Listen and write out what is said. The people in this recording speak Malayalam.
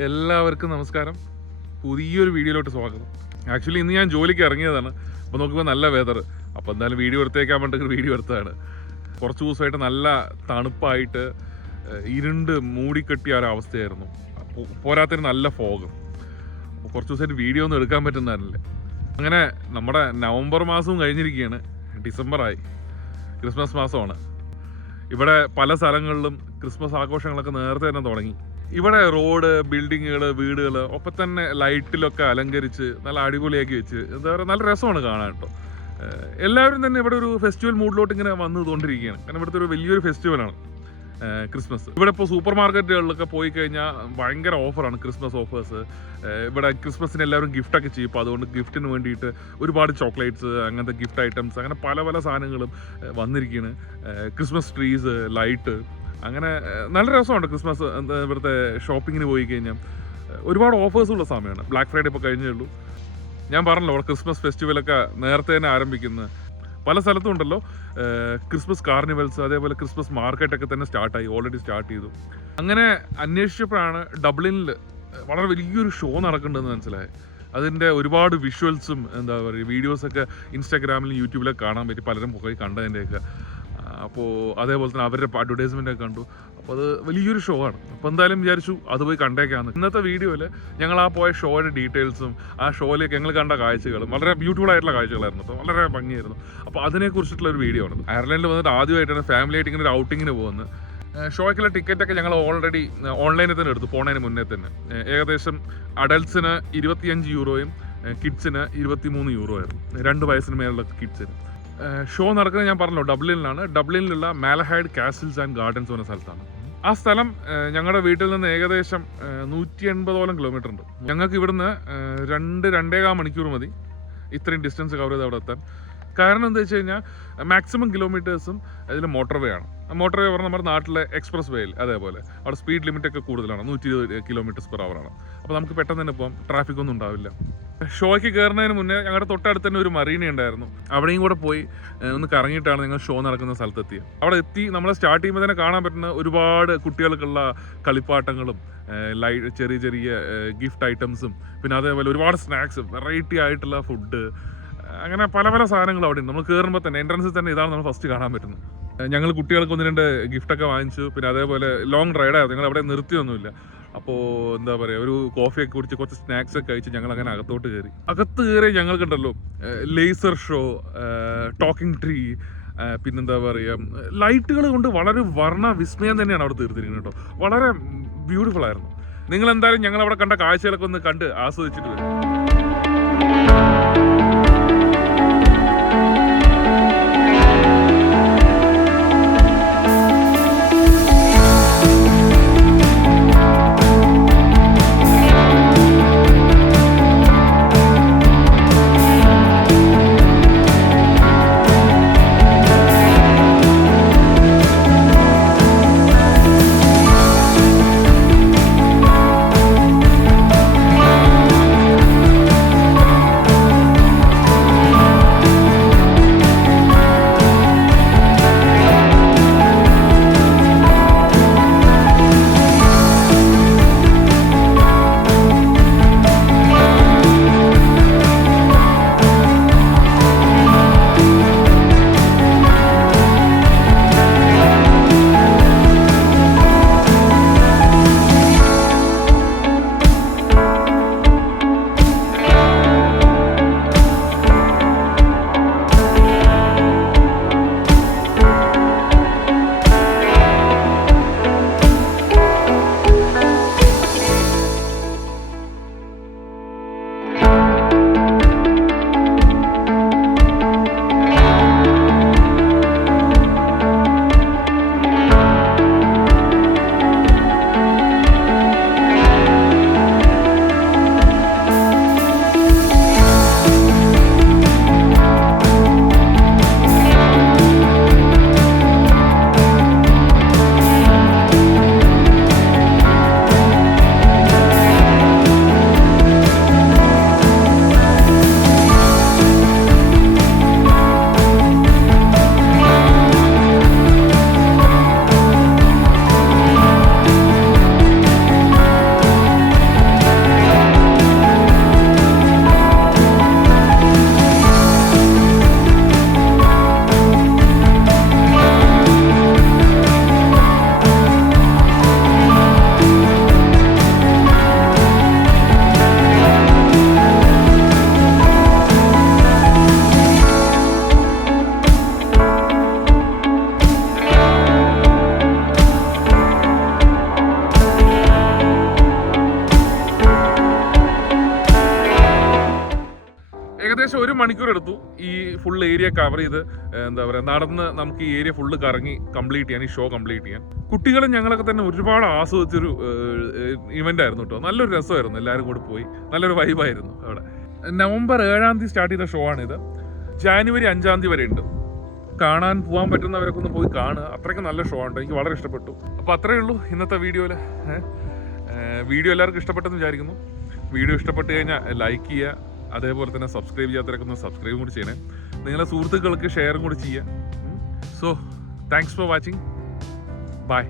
എല്ലാവർക്കും നമസ്കാരം. പുതിയൊരു വീഡിയോയിലോട്ട് സ്വാഗതം. ആക്ച്വലി ഇന്ന് ഞാൻ ജോലിക്ക് ഇറങ്ങിയതാണ്. അപ്പോൾ നോക്കുമ്പോൾ നല്ല വെതർ. അപ്പോൾ എന്തായാലും വീഡിയോ എടുത്തേക്കാൻ വേണ്ടിയിട്ട് വീഡിയോ എടുത്തതാണ്. കുറച്ച് ദിവസമായിട്ട് നല്ല തണുപ്പായിട്ട് ഇരുണ്ട് മൂടിക്കെട്ടിയ ഒരവസ്ഥയായിരുന്നു. പോരാത്തൊരു നല്ല ഫോഗും. അപ്പോൾ കുറച്ച് ദിവസമായിട്ട് വീഡിയോ ഒന്നും എടുക്കാൻ പറ്റുന്നതല്ലേ. അങ്ങനെ നമ്മുടെ നവംബർ മാസവും കഴിഞ്ഞിരിക്കുകയാണ്. ഡിസംബറായി, ക്രിസ്മസ് മാസമാണ്. ഇവിടെ പല സ്ഥലങ്ങളിലും ക്രിസ്മസ് ആഘോഷങ്ങളൊക്കെ നേരത്തെ തന്നെ തുടങ്ങി. ഇവിടെ റോഡ്, ബിൽഡിങ്ങുകൾ, വീടുകൾ ഒപ്പം തന്നെ ലൈറ്റിലൊക്കെ അലങ്കരിച്ച് നല്ല അടിപൊളിയാക്കി വെച്ച് എന്താ പറയുക, നല്ല രസമാണ് കാണാൻ കേട്ടോ. എല്ലാവരും തന്നെ ഇവിടെ ഒരു ഫെസ്റ്റിവൽ മൂഡിലോട്ട് ഇങ്ങനെ വന്നുകൊണ്ടിരിക്കുകയാണ്. കാരണം ഇവിടുത്തെ ഒരു വലിയൊരു ഫെസ്റ്റിവലാണ് ക്രിസ്മസ്. ഇവിടെ ഇപ്പോൾ സൂപ്പർ മാർക്കറ്റുകളിലൊക്കെ പോയി കഴിഞ്ഞാൽ ഭയങ്കര ഓഫറാണ്, ക്രിസ്മസ് ഓഫേഴ്സ്. ഇവിടെ ക്രിസ്മസിന് എല്ലാവരും ഗിഫ്റ്റൊക്കെ ചെയ്യും. അപ്പോൾ അതുകൊണ്ട് ഗിഫ്റ്റിന് വേണ്ടിയിട്ട് ഒരുപാട് ചോക്ലേറ്റ്സ്, അങ്ങനത്തെ ഗിഫ്റ്റ് ഐറ്റംസ്, അങ്ങനെ പല പല സാധനങ്ങളും വന്നിരിക്കുകയാണ്. ക്രിസ്മസ് ട്രീസ്, ലൈറ്റ്, അങ്ങനെ നല്ല രസമുണ്ട് ക്രിസ്മസ്. ഇവിടുത്തെ ഷോപ്പിങ്ങിന് പോയി കഴിഞ്ഞാൽ ഒരുപാട് ഓഫേഴ്സുള്ള സമയമാണ്. ബ്ലാക്ക് ഫ്രൈഡേ ഇപ്പോൾ കഴിഞ്ഞേ ഉള്ളൂ. ഞാൻ പറഞ്ഞല്ലോ, അവിടെ ക്രിസ്മസ് ഫെസ്റ്റിവലൊക്കെ നേരത്തെ തന്നെ ആരംഭിക്കുന്നത്. പല സ്ഥലത്തും ഉണ്ടല്ലോ ക്രിസ്മസ് കാർണിവൽസ്, അതേപോലെ ക്രിസ്മസ് മാർക്കറ്റൊക്കെ തന്നെ ഓൾറെഡി സ്റ്റാർട്ട് ചെയ്തു. അങ്ങനെ അന്വേഷിച്ചപ്പോഴാണ് ഡബ്ലിനിൽ വളരെ വലിയൊരു ഷോ നടക്കുന്നുണ്ടെന്ന് മനസ്സിലായത്. അതിൻ്റെ ഒരുപാട് വിഷ്വൽസും എന്താ പറയുക, വീഡിയോസൊക്കെ ഇൻസ്റ്റാഗ്രാമിലും യൂട്യൂബിലൊക്കെ കാണാൻ പറ്റി. പലരും പോയി കണ്ടതിൻ്റെയൊക്കെ. അപ്പോൾ അതേപോലെ തന്നെ അവരുടെ അഡ്വർടൈസ്മെൻ്റ് ഒക്കെ കണ്ടു. അപ്പോൾ അത് വലിയൊരു ഷോ ആണ്. അപ്പോൾ എന്തായാലും വിചാരിച്ചു അത് പോയി കണ്ടേക്കാന്ന്. ഇന്നത്തെ വീഡിയോയിൽ ഞങ്ങൾ ആ പോയ ഷോയുടെ ഡീറ്റെയിൽസും ആ ഷോയിലേക്ക് ഞങ്ങൾ കണ്ട കാഴ്ചകളും വളരെ ബ്യൂട്ടിഫുൾ ആയിട്ടുള്ള കാഴ്ചകളായിരുന്നു. അപ്പോൾ വളരെ ഭംഗിയായിരുന്നു. അപ്പോൾ അതിനെക്കുറിച്ചിട്ടുള്ള ഒരു വീഡിയോ ആണ്. അയർലൻഡിൽ വന്നിട്ട് ആദ്യമായിട്ടാണ് ഫാമിലി ആയിട്ട് ഇങ്ങനെ ഒരു ഔട്ടിങ്ങിന് പോകുന്നത്. ഷോയ്ക്കുള്ള ടിക്കറ്റൊക്കെ ഞങ്ങൾ ഓൾറെഡി ഓൺലൈനിൽ തന്നെ എടുത്തു, പോണതിന് മുന്നേ തന്നെ. ഏകദേശം അഡൽട്ട്സിന് 25 യൂറോയും കിഡ്സിന് 23 യൂറോ ആയിരുന്നു. 2 വയസ്സിന് മേലുള്ള കിഡ്സിന്. ഷോ നടക്കുന്നത് ഞാൻ പറഞ്ഞല്ലോ ഡബ്ലിനിലാണ്. ഡബ്ലിനിലുള്ള മാലഹൈഡ് കാസിൽസ് ആൻഡ് ഗാർഡൻസ് എന്ന സ്ഥലത്താണ്. ആ സ്ഥലം ഞങ്ങളുടെ വീട്ടിൽ നിന്ന് ഏകദേശം 180ഓളം കിലോമീറ്റർ ഉണ്ട്. ഞങ്ങൾക്ക് ഇവിടുന്ന് 2-2.25 മണിക്കൂർ മതി ഇത്രയും ഡിസ്റ്റൻസ് കവർ ചെയ്ത് അവിടെ എത്താൻ. കാരണം എന്താ വെച്ച് കഴിഞ്ഞാൽ മാക്സിമം കിലോമീറ്റേഴ്സും അതിൽ മോട്ടോർ വേ ആണ്. മോട്ടോർ വേ പറഞ്ഞാൽ നമ്മുടെ നാട്ടിലെ എക്സ്പ്രസ് വേയിൽ അതേപോലെ അവിടെ സ്പീഡ് ലിമിറ്റൊക്കെ കൂടുതലാണ്, 120 km/h ആണ്. അപ്പോൾ നമുക്ക് പെട്ടെന്ന് തന്നെ പോകാം, ട്രാഫിക് ഒന്നും ഉണ്ടാവില്ല. ഷോയ്ക്ക് കയറുന്നതിന് മുന്നേ ഞങ്ങളുടെ തൊട്ടടുത്ത് തന്നെ ഒരു മറീന ഉണ്ടായിരുന്നു. അവിടെയും കൂടെ പോയി ഒന്ന് കറങ്ങിയിട്ടാണ് ഞങ്ങൾ ഷോ നടക്കുന്ന സ്ഥലത്തെത്തിയത്. അവിടെ എത്തി നമ്മളെ സ്റ്റാർട്ട് ചെയ്യുമ്പോൾ തന്നെ കാണാൻ പറ്റുന്ന ഒരുപാട് കുട്ടികൾക്കുള്ള കളിപ്പാട്ടങ്ങളും ചെറിയ ചെറിയ ഗിഫ്റ്റ് ഐറ്റംസും, പിന്നെ അതേപോലെ ഒരുപാട് സ്നാക്സും, വെറൈറ്റി ആയിട്ടുള്ള ഫുഡ്, അങ്ങനെ പല പല സാധനങ്ങളും അവിടെ ഉണ്ട്. നമ്മൾ കയറുമ്പോൾ തന്നെ എൻട്രൻസിൽ തന്നെ ഇതാണ് നമ്മൾ ഫസ്റ്റ് കാണാൻ പറ്റുന്നത്. ഞങ്ങൾ കുട്ടികൾക്ക് 1-2 ഗിഫ്റ്റൊക്കെ വാങ്ങിച്ചു. പിന്നെ അതേപോലെ ലോങ് റൈഡായിരുന്നു, ഞങ്ങൾ അവിടെ നിർത്തിയൊന്നുമില്ല. അപ്പോൾ എന്താ പറയുക, ഒരു കോഫിയൊക്കെ കുടിച്ച് കുറച്ച് സ്നാക്സ് ഒക്കെ കഴിച്ച് ഞങ്ങൾ അങ്ങനെ അകത്തോട്ട് കയറി. അകത്ത് കയറി ഞങ്ങൾക്കുണ്ടല്ലോ ലേസർ ഷോ, ടോക്കിംഗ് ട്രീ, പിന്നെന്താ പറയുക, ലൈറ്റുകൾ കൊണ്ട് വളരെ വർണ്ണ വിസ്മയം തന്നെയാണ് അവിടെ തീർത്തിരിക്കുന്നത് കേട്ടോ. വളരെ ബ്യൂട്ടിഫുൾ ആയിരുന്നു. നിങ്ങൾ എന്തായാലും ഞങ്ങൾ അവിടെ കണ്ട കാഴ്ചകളൊക്കെ ഒന്ന് കണ്ട് ആസ്വദിച്ചിട്ട് വരും. 1 മണിക്കൂർ എടുത്തു ഈ ഫുൾ ഏരിയ കവർ ചെയ്ത് എന്താ പറയുക നടന്ന് നമുക്ക് ഈ ഏരിയ ഫുള്ള് കറങ്ങി കംപ്ലീറ്റ് ചെയ്യാൻ, ഈ ഷോ കംപ്ലീറ്റ് ചെയ്യാൻ. കുട്ടികളും ഞങ്ങളൊക്കെ തന്നെ ഒരുപാട് ആസ്വദിച്ചൊരു ഇവന്റ് ആയിരുന്നു കേട്ടോ. നല്ലൊരു രസമായിരുന്നു, എല്ലാവരും കൂടി പോയി നല്ലൊരു വൈബായിരുന്നു അവിടെ. നവംബർ 7-ാം തീയതി സ്റ്റാർട്ട് ചെയ്ത ഷോ ആണിത്. ജാനുവരി 5-ാം തീയതി വരെ ഉണ്ട്. കാണാൻ പോകാൻ പറ്റുന്നവരൊക്കെ ഒന്ന് പോയി കാണുക. അത്രയ്ക്ക് നല്ല ഷോ ആണ്, എനിക്ക് വളരെ ഇഷ്ടപ്പെട്ടു. അപ്പോൾ അത്രയേ ഉള്ളൂ ഇന്നത്തെ വീഡിയോയിൽ. വീഡിയോ എല്ലാവർക്കും ഇഷ്ടപ്പെട്ടെന്ന് വിചാരിക്കുന്നു. വീഡിയോ ഇഷ്ടപ്പെട്ട് കഴിഞ്ഞാൽ ലൈക്ക് ചെയ്യുക, അതേപോലെ തന്നെ സബ്സ്ക്രൈബ് ചെയ്യാത്തവരൊക്കെ ഒന്ന് സബ്സ്ക്രൈബും കൂടി ചെയ്യണേ. നിങ്ങളുടെ സുഹൃത്തുക്കൾക്ക് ഷെയറും കൂടി ചെയ്യുക. So thanks for watching. By.